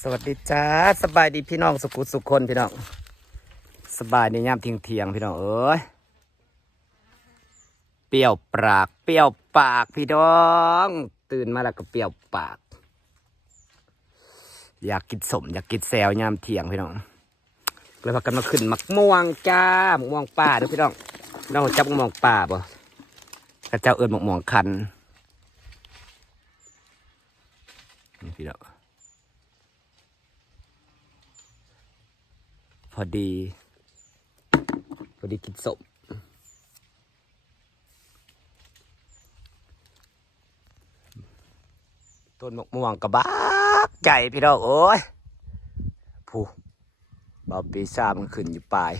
สวัสดีจ้าสบายดีพี่น้องสุขุสุขคนพี่น้องสบายในยามเที่ยงเที่ยงพี่น้องเอ้ยเปรี้ยวปากเปรี้ยวปากพี่น้อง ตื่นมาแล้วก็เปรี้ยวปาก อยากกินสมอยากกินแซวยามเที่ยงพี่น้องเลยพากันมาขึ้นมักม่วงจ้ามักม่วงป่าด้วยพี่น้องน้องจับมักม่วงป่าบ่กระเจ้าเอิญมักม่วงคันนี่พี่น้อง อดี พอดีกินสมต้นมะม่วงกระบากใจพี่น้องโอ้ยผู้บาปีซ่ามันขึ้นอยู่ปลาย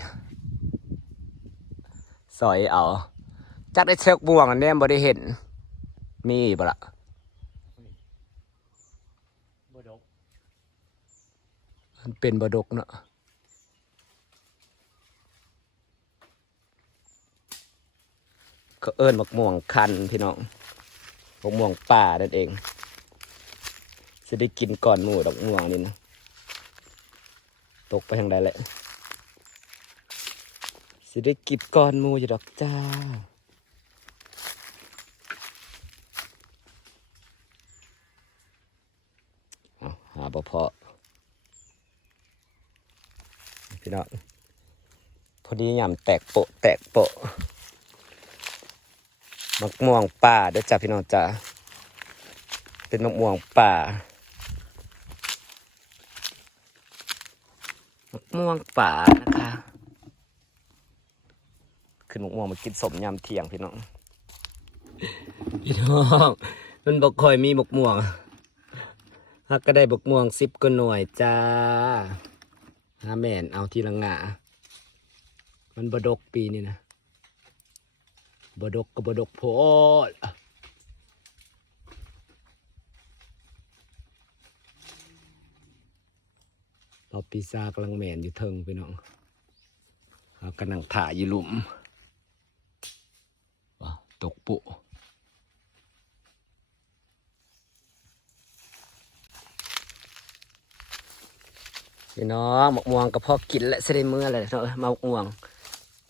สอยเอาจักได้เชือกบ่วงอันเนี้ยบ่ได้เห็น มีบ่ละบดกมันเป็นบดกเนาะ ก็เอิ้นมะม่วงคันพี่น้องมะม่วงป่านั่นเอง จะได้กินก่อนหมูดอกม่วงนี่นะตกไปทางใดแหละสิได้กินก่อนหมูอยู่ดอกจ้าเอาหาบ่พอพี่น้องพอดียำแตกโปะแตกโปะ มะม่วงป่าเด้อจ้าพี่น้องจ้าเป็นมะม่วงป่ามะม่วงป่านะคะขึ้นมะม่วงมากินสมยำเที่ยงพี่น้องพี่น้องมันบอกคอยมีมะม่วงฮักก็ได้บกม่วงสิบก็หน่วยจ้าหาแมนเอาทีละงามันบดกปีนี่นะ บดกกับบดกโพดเราปีซากำลังแม่นอยู่เทิงพี่น้องกำลังถ่ายอยู่หลุมตกปุพี่น้องหมกม่วงก็พอกินและเสด็จเมื่อเลยเนาะมาหมกม่วง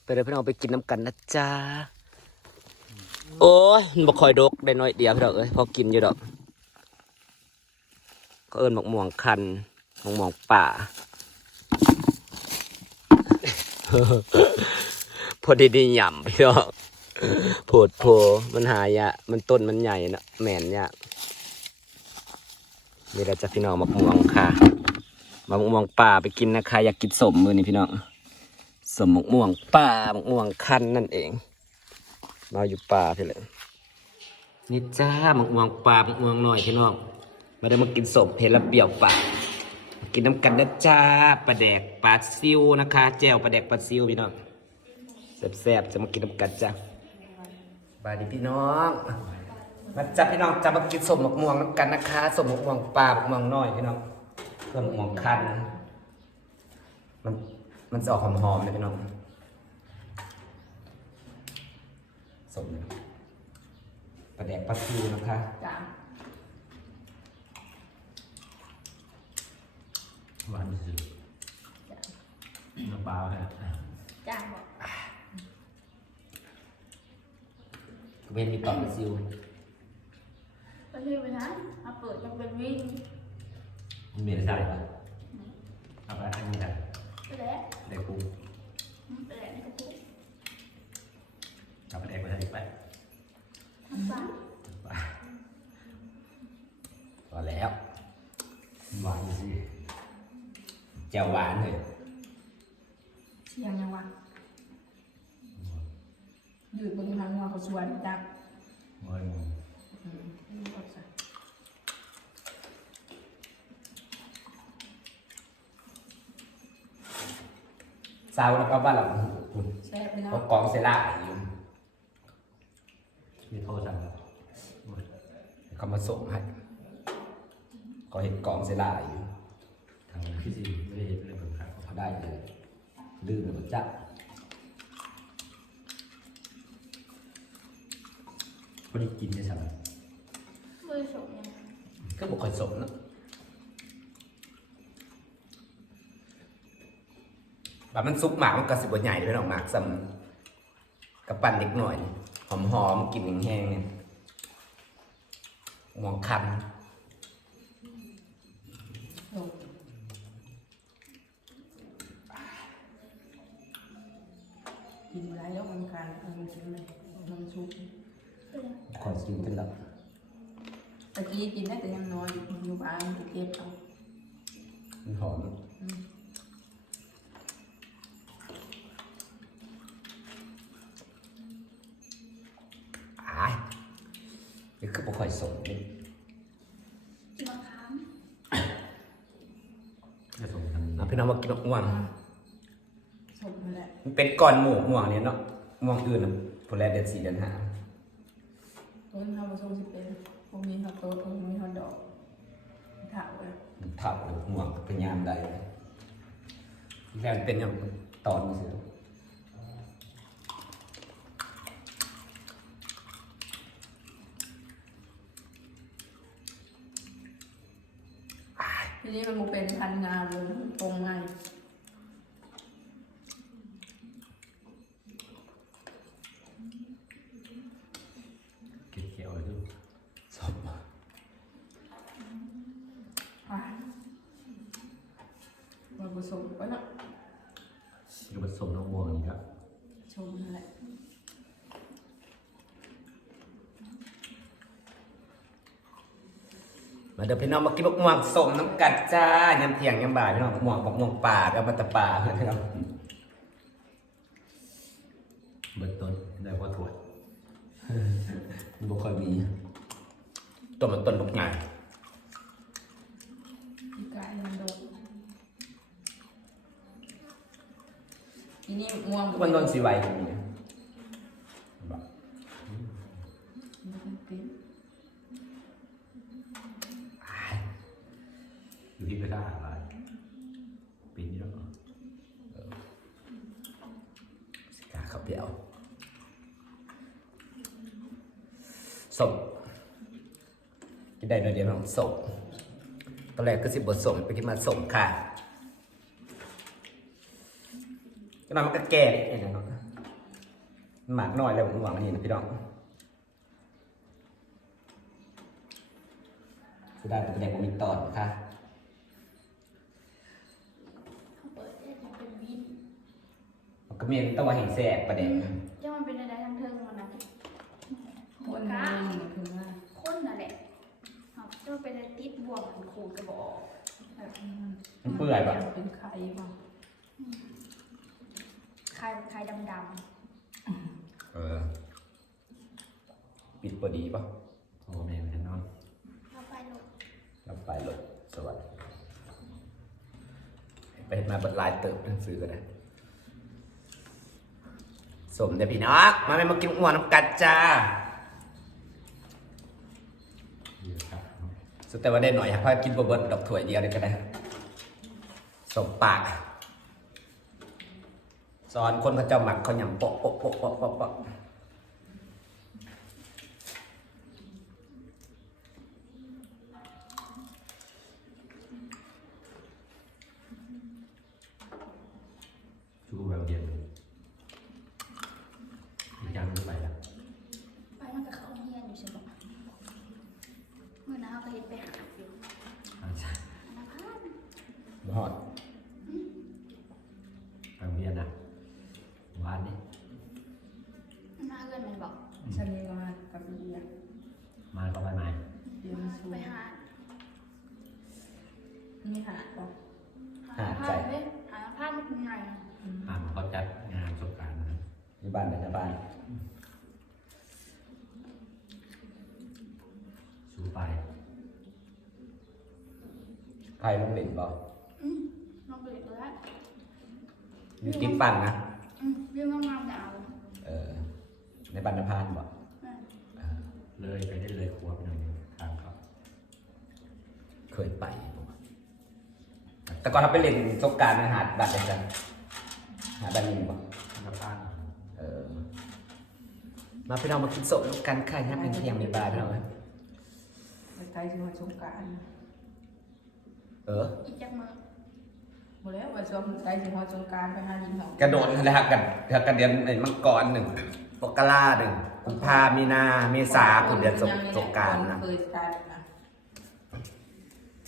ไปเลยพี่น้องไปกินน้ำกันนะจ๊ะ โอ้ยมันบ่คอยดกได้น้อยเดียวพี่น้องเอ้ยพอกินอยู่ดอกก็เอิญหมกม่วงคันหมกม่วงป่า พอดีดีหย่ำพี่น้องโผดโพมันหายะ มันต้นมันใหญ่นะแม่นเนี่ยนี่เราจะพี่น้องหมกม่วงค่ะมะม่วงป่าไปกินนะคะอยากกินสมมือนี่พี่น้องสมมะม่วงป่ามะม่วงคันนั่นเอง มาอยู่ป่าพี่เลยนี่จ้ามะม่วงป่ามะม่วงหน่อยพี่น้องมาได้มากินสมเพลเปรี้ยวปากมากินน้ำกันนะจ้าปลาแดกปลาซิวนะคะแจ่วปลาแดกปลาซิวพี่น้องแซ่บๆจะมากินน้ำกันจ้าบายดีพี่น้องมาจับพี่น้องจะมากินสมมะม่วงน้ำกันนะคะสมมะม่วงป่ามะม่วงน้อยพี่น้องเพื่อมองคันมันมันจะออกหอมๆเลยพี่น้อง สมเลยปลาแดกปลาซิวนะคะจ้าหวานสุดน้ำเปล่าฮะจ้าบอกเวนมีปลาปลาซิว ก็ชื่อไปนะมาเปิดยังเป็นวิ่ง มันมีอะไรใส่ปะเอาไปอันนี้ใส่ ไปแล้ว เด็กกุ้ง ไปแล้วนี่ก็ปุ๊บ เอาไปแดกไปใส่อีกไป น้ำปลา พอแล้ว หวานสิ แจ่วหวานเลยเชียงยังวะอยู่บนทางงอเขาชวนจักหวานซาวแล้วก็บ้านเราคุณแซ่บไปเนาะก็กองเซล่าอยู่มีโทษสั่งแล้วเขามาส่งให้ก็เห็นกองเซล่าอยู่ พี่สิไม่ได้เห็นเลยผมครับเขาได้เลยดื้อเลยผมจะพอดีกินได้สักเคยสมยังก็บอกคอยสมนะแบบมันซุปหมากมันกระสิบใหญ่ด้วยหรอกหมากซ้ำกระปั้นเล็กหน่อย หอมๆกลิ่นแห้งๆเนี่ยมองคัน กินไรแล้วมันคานมันกินเลยมันชุบขอกินกันแล้วตะกี้กินได้แต่ยังน้อยอยู่อยู่บ้านอยู่เก็บเอามันหอมอืมอ้ายนี่คือบ่ค่อยสมนี่กินมะขามจะส่งทางเอาพี่น้องมากินมะม่วงส มนั่นแหละมันเป็นก้อนหมูม่วงเนี่ยเนาะม่วงอื่นน่ะพอแลเดือนสี่เดือนห้าต้นข้าวผสมสิเป็นพวกนี้ข้าวโต๊ะพวกนี้ข้าวดอกถาวเลยเท่าหรือม่วงเป็นยามใดแรงเป็นอย่างตอนนี้สิทีนี้มันบ่เป็นพันงามเลยมันตรงง่าย เขียวๆเลยทุก สม อะมัน ผสมก็เนาะคือผสมน้ำม่วงนี่ครับชมนั่นแหละมาเดี๋ยวพี่น้องมากินมะม่วงสมน้ำกัดจ้ายำเที่ยงยำบ่ายพี่น้องมะม่วงมะม่วงป่าแล้วมันตะป่าพี่น้องเบิดต้นได้ว่าถั่วบ่ค่อยมีต้นมันต้นลูกใหญ่ ที่กายมันโดด ทีนี้ม่วงมันนนสีไหวก็มีมันติดอยู่ที่กระชากอะไรปีนี้แล้วก็สิกาข้าวเปียวสมกินได้หน่อยเดียวน้องสมตอนแรกก็สิบทสมไปกินมาสมค่ะ ก็นอนมันก็แก่เลยเนาะหมากน้อยแล้วผมหวังอันนี้นะพี่น้องสุดได้เป็นแดงผมมีตอนค่ะเขาเปิดได้มันเป็นวินมันก็มีตัวเห็นแสบประเด็นเจ้ามันเป็นอะไรทั้งเทิงมันนะคหัวนมักานถึงว่าข้นน่ะแหละครับเจ้าเป็นอะไรติดบวมมันขูดกระบอกแบบมันเปื่อยปะเป็นไข่ป่ะคายคายดำเออ ปิดพอดีปะโอ้แม่แน่นอนๆเข้าไปเลยเราไปเลยสวัสดีไปเฮ็ดมาเบัดลายเติบหนังสือก็ได้สมเดี๋ยวพี่น้องมาไม่มากินอ้วนน้ำกัดจ้าเยอะครับสุดแต่ว่าได้หน่อยครับเพราะกินบะเบิดดอกถั่วยเดียวเลยก็ได้สมปาก สอนคนเขาเจ้าหมักเขาหยำโปะโปะโปะโปะโปะโปะชูแบบเดียวเลยอีกอย่างไม่ไปแล้ว ไปมันก็เข้าเฮียนอยู่ใช่ปะเมื่อน้าก็เห็นไปหาอยู่ อาจารย์ นะพัน บ่ฮอด ไปโรงเรียนนะวานนี้ น้าเกินมันบอก ฉันนี่ก็มากับเบียร์ มาก็ไปใหม่ เบียร์สู ไป ง หา นี่หาป่ะ หาผ้าเลยหาผ้าไม่เป็นไง อ่านเขาจัดงานสงกรารนะ อยู่บ้านไปที่บ้าน สู้ไป ใครลงเล่นบ่อืมลองไปเลยตัวละอยู่ติดปั่นนะ อืมเรื่องงามๆจะเอาเออ ในบรรณพานบ่อะเออเลยไปได้เลยครัวไปหน่อยหนึงทางเขาเคยไปบ่แต่ก่อนเราไปเล่นสงกรารในหาดบัดเลยจังหาดบัดลิงบ่กระพานเออ มาพี่น้องมากินโซะกันค่ะยับเป็นเที่ยงในบาร์พี่น้องเอ้ย ไปไทยจังหวัดสงกราร เออ อีกจักมือหมดแล้วว่าช่วงใกล้ถึงฮอดสงกรารไปหาดินหอมกระโดดเลยครับกันกระเดือนไอ้มังกรหนึ่งปกราหนึ่งกุมภามีนา เมษาคุณเดือนสงสงกรารนะ เคยสการนะ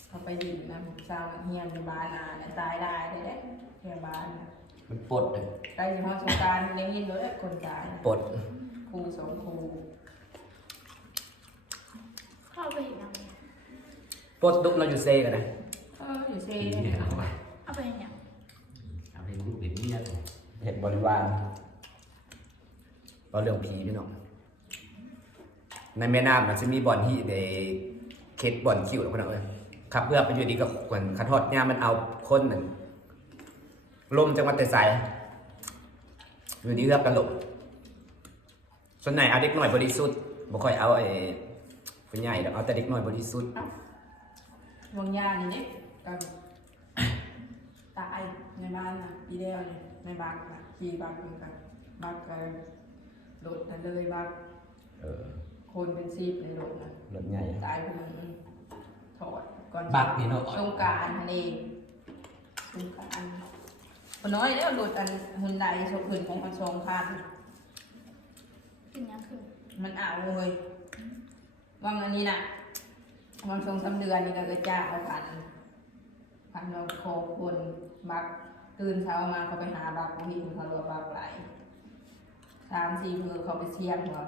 เขาไปดินนะสร้างเฮียนในบ้านนาเนี่ยตายได้ได้แหละแค่บ้านนะมันปลดเลยใกล้ถึงฮอดสงกรารเลี้ยงยินเลยคนตายนะปลดครูสองครูเข้าไปเห็นยังไงปลดดุเราอยู่เซกันนะเอออยู่เซ่ปีเนี่ยเอาไปเอาไปเห็นยังเอาไปลูกเห็นเมียเลยเห็นบริวารเราเรื่องผีพี่น้องในแม่น้ำมันจะมีบ่อนที่ในเคสบ่อนคิวหรือเปล่าเอ้ยขับเพื่อไปอยู่ดีกับคนขัดทอดเนี่ยมันเอาคนหนึ่งลมจังหวัดแต่สายอยู่ดีเรือบกันหลบส่วนไหนเอาเด็กหน่อยบริสุทธิ์บ่ค่อยเอาไอ้ผู้ใหญ่ดอกเอาแต่เด็กหน่อยบริสุทธิ์วงยานี่ เนี่ยกับตายในบ้านนะปีเดียวเนี่ยในบ้านนะขี่บ้านเหมือนกันบ้านกันรถนั่นเลยบ้านเออคนเป็นซีบในรถนะรถใหญ่ตายคนหนึงถอดก่อนบักนี่เนาะสงกรารทะเลสงกรารคนน้อยแล้วรถอันหุ่นใดชกขึ้นของมันสองคันเป็นยังคือมันเอาเลยว่างอันนี้น่ะวันสองสามเดือนนี่ก็เออจ้าเอาพัน พันเราโคคนบักตื่นเช้ามาเขาไปหาบักผู้หญิงเขาเรือบักไหลสามสี่มือเขาไปเชียงหัว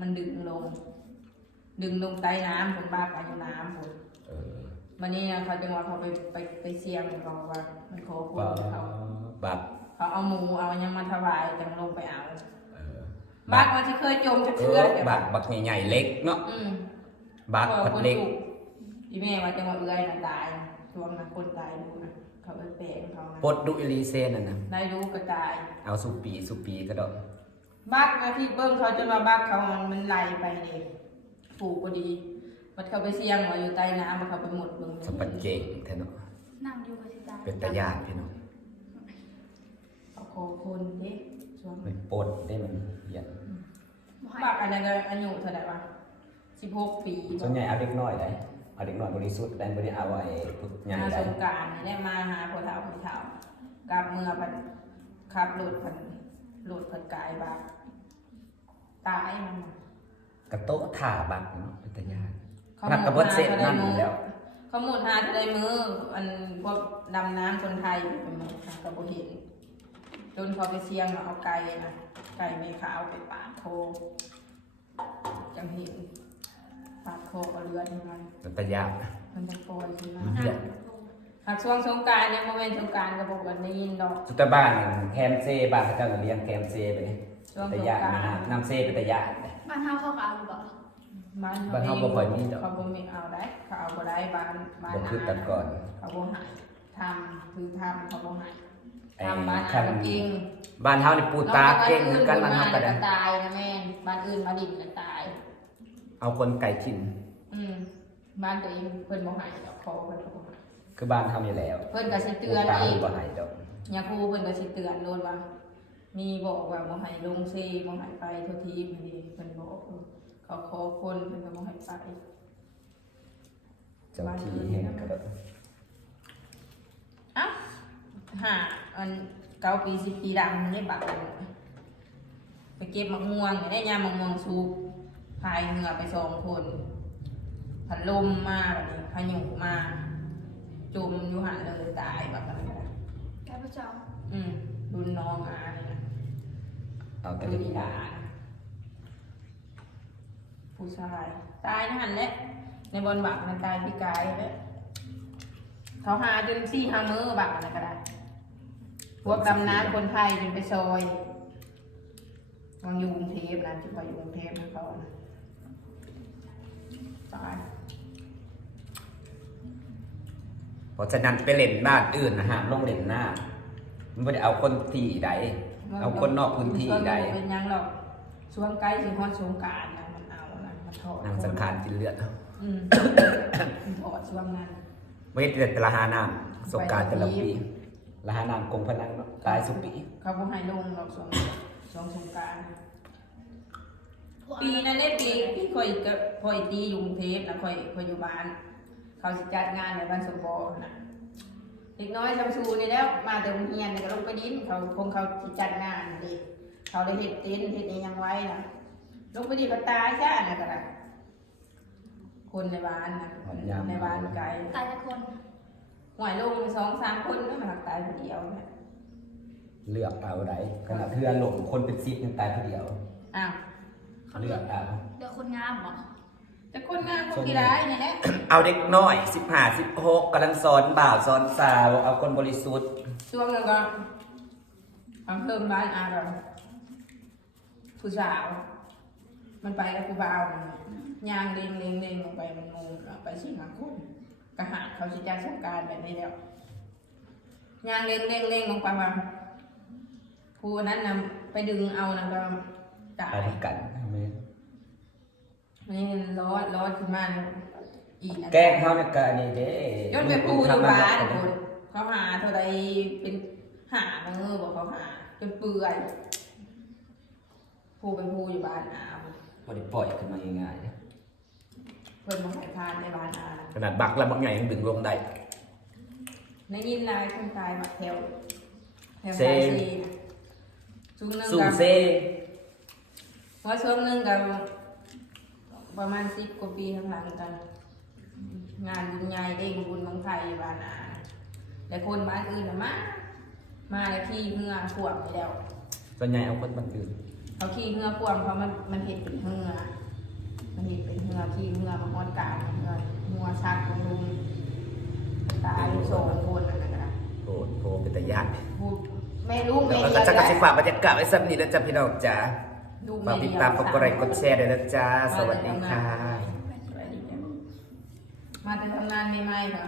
มันดึงลง ดึงลงใต้น้ำผลบักอายุน้ำผลเออวันนี้นะเขาจังหวะเขาไปไปไปเชียงเขาบอกว่ามันโคคนเขาบักเขาเอาหมูเอาอันยังมาถวายจังลงไปเอาเออบักมันจะเคยจมจะเอเชื่ออแต่บักบักใหญ่ๆเล็กเนาะอืมบักพัดเล็กอีแม่ว่าจังหวะเอื้อยน่ะตาย ช่วงนั้นคนตายดูนะเขาเอ้ยแปลงเขานะปลดดุอิลีเซนน่ะนะได้รู้ก็ตาย เอาสุปีสุปีก็ดอกบักนะที่เบิ้งเขาจนว่าบักเขามันมันไหลไปเลยปลูกก็ดีมันเขาไปเสี่ยงไว้อยู่ใต้น้ำมันเขาไปหมดเบิ้งสมบัติเก่งแท้เนาะนั่งอยู่กับสิตาเป็นตาญาติพี่น้องเอาโคคนเด้ช่วงมันปลดได้มันเหี้ยนบ่ให้บักอันนั้นก็อายุเท่าไหร่วะสิบหกปีส่วนใหญ่เอาเด็กน้อยได้ เอาเด็กน้อยบริสุทธิ์ได้บ่ได้เอาไอ้พวกใหญ่มาได้สงกรารนี่ได้มาหาพ่อเฒ่าพ่อเฒ่ากลับเมื่อพันขับรถพันรถพันกายบักตายมันกระโต๊ะถ่าบักเนาะเป็นตาญาติเขานักกระบดเสร็จนั่นอยู่แล้ว เขาหมุดหาทะเลมืออันพวกดำน้ำคนไทยเป็นหมดหากระโบเห็นจนเขาไปเชียงมาเอาไก่นะไก่ไม่ขาวไปปาดโคจังเห็น ปาดโคเอาเลือดให้มันเป็นตาญาติมันจะปล่อยขึ้นมาเหี้ยนหากช่วงสงกรารเนี่ยโมเมนต์สงกรารก็บอกว่าได้ยินดอก สุดแต่บ้านแคมเซบ้านเขาเจ้าก็เลี้ยงแคมเซไปนี่ช่วงตาสงญาติกรารมีน้ำน้ำเซเป็นตาญาติบ้านเฮาเขาก็เอาอยู่บ่บ้านบ้านเฮาบ่ค่อยมีดอก เขาบ่มีเอาได้เขาเอาบ่ได้บ้านบ้านบ่คือแต่ก่อน เขาบ่ใหายทำคือทำเขาบ่ใหายไอ้ทำบ้านคัอานจริงบ้านเฮานี่ปูตาเก่งเหมือนกันบ้านเฮาก็ได้ ตายนะแม่บ้านอื่นมาดินก็ตาย เอาคนไก่กิน อืมบ้านตัวเองเพิ่นบ่ใหายดอกคอเพิ่นก็บ่ใหายคือบ้านเฮานี่แล้วเพิ่นก็สิเตืปูอนตาอีกบ่ให้ดอกยาคูเพิ่นก็สิเตือนโดนว่า มีบอกว่าบ่ให้ลงซีบ่ให้ไปทุกทีมันดีเพิ่นบอกเออเขาขอคนเพิ่นก็บ่ให้ไปเจ้าที่แห่งกระโดดเอ้าหาอันเก้าปีสิบปีดำมันได้บักกันไปเก็บมะม่วงได้ยามมะม่วงสุก พายเหงื่อไปสองคนพัดลมมาแบบนี้พายุมาจมอยู่หันเลยตายแบบนั้นก็ได้แกพระเจ้าอืมรุนน้องอาเนี่ยนะเอาแต่ดูเด็กดีดาผู้ชาย ตายนั่นแหละในบนบักมันตายพี่กายเลยเขาหาจนซี่หามือบักอะไรก็ได้พวกดำน้ำคนไทยจนไปซอยวางอยู่กรุงเทพนะที่ไปอยู่กรุงเทพนะเขานะ ตายเพราะฉะนั้นไปเล่นบ้านอื่นนะฮะลงเล่นหน้ามันไม่ได้เอาคนที่ใดเอาคนนอกพื้นที่ใดเป็นหยังหรอกช่วงใกล้ถึงวันสงกรารนะมันเอานะมันถอดนางสังขารกินเลือดอืมมันถอดช่วงนั้นไม่ได้แต่ละหาน้ำสงกรารแต่ละปีละหาน้ำกงพนังเนาะตายสุปีเขาบอกให้ลงหรอกช่วงช่วงสงกรารพวก ปีนั้นเนี่ยปีพี่คอยจะคอยตีอยู่กรุงเทพนะคอยคอยอยู่บ้าน เขาสิจัดงานในบ้านสมบูรณ์นะเด็กน้อยชำชูนี่แล้วมาแต่โรงเรียนนี่ก็ลงไปดินเขาคงเขาสิจัดงานดิเขาได้เห็ดเต็นท์เห็ดอิหยังไว้นะลงไปดินก็ตายใช่นะก็ได้คนในบ้านนะในบ้านไกลตายแต่คนหวยลงสองสามคนไม่มาหักตายคนเดียวเนี่ยเลือกเอาไดขนาดเพื่อนหลงคนเป็นซิปยังตายคนเดียวอ้าว เขาเลืเลืออกกเอาเลือกคนงามเหรอแต่คนงานคนกี่ร้ายนี่แหละเอาเด็กน้อยสิบห้าสิบหกกำลังสอนบ่าวสอนสาว เอาคนบริสุทธิ์ช่วงนึงก็ทำเพิ่มบ้านอาเราผู้สาว มันไปแล้วผู้บ่าวมันย่างเล็งเล็งเล็งลงไปมันมูเอาไปสิมาคนกระหาดเขาสิจ้างสงกรารแบบนี้แล้วย่างเล็งเล็งเล็งลงไปมาผู้นั้นนะไปดึงเอานะก็ตาไปยด้วยกัน นี่ร้อนร้อนขึ้นมาอีกนะแกล้งเขาเนี่ยก็อันนี้เด้ย้อนไปปูอยู่บ้านคคนเขาหาเท่าใดเป็นหาเออบอกเขาหาจนเปื่อยปูเป็นปูอยู่บ้านอาบริปล่อยขึ้นมาง่ายเพิ่นมาขายทานในบ้านอาๆขนาดบักแล้วบักใหญ่ยังดึงลงได้ในยินลายคนตายมาแถวแถวเซสายซีช่วงหนึงสู้กับเซ่ว่าช่วงหนึงกับ ประมาณสิบกว่าปีข้างหลังกัน งานบุญใหญ่เด้งบุญบางไทยบ้านอาแต่คนบ้านอื่นน่ะมามาแล้วขี่เรือขวบไปแล้ว ส่วนใหญ่เอาคนบันอื่นเขาขี่เรือพ่วงเพราะมันมันเห็นเป็นเรือมันเห็นเป็นเรือขี่เรือมาฮอดกลางเรือหัวชักของลุงตายโสองคนนั่นนะโอ้โหเป็นตาญาติพูดแม่ลูกแล้วแม่ก็เลี้ยงจะกระแหสิละฝากบรรยากาศไว้สักนิดนะจ๊ะพี่น้องจ๋าลูก ฝากแม่ติเลี้ดยงตามกดไลค์กดแชร์ด้วยนะจ๊ะ สวัสดีค่ะ มาแต่ทำงานใหม่ๆค่ะ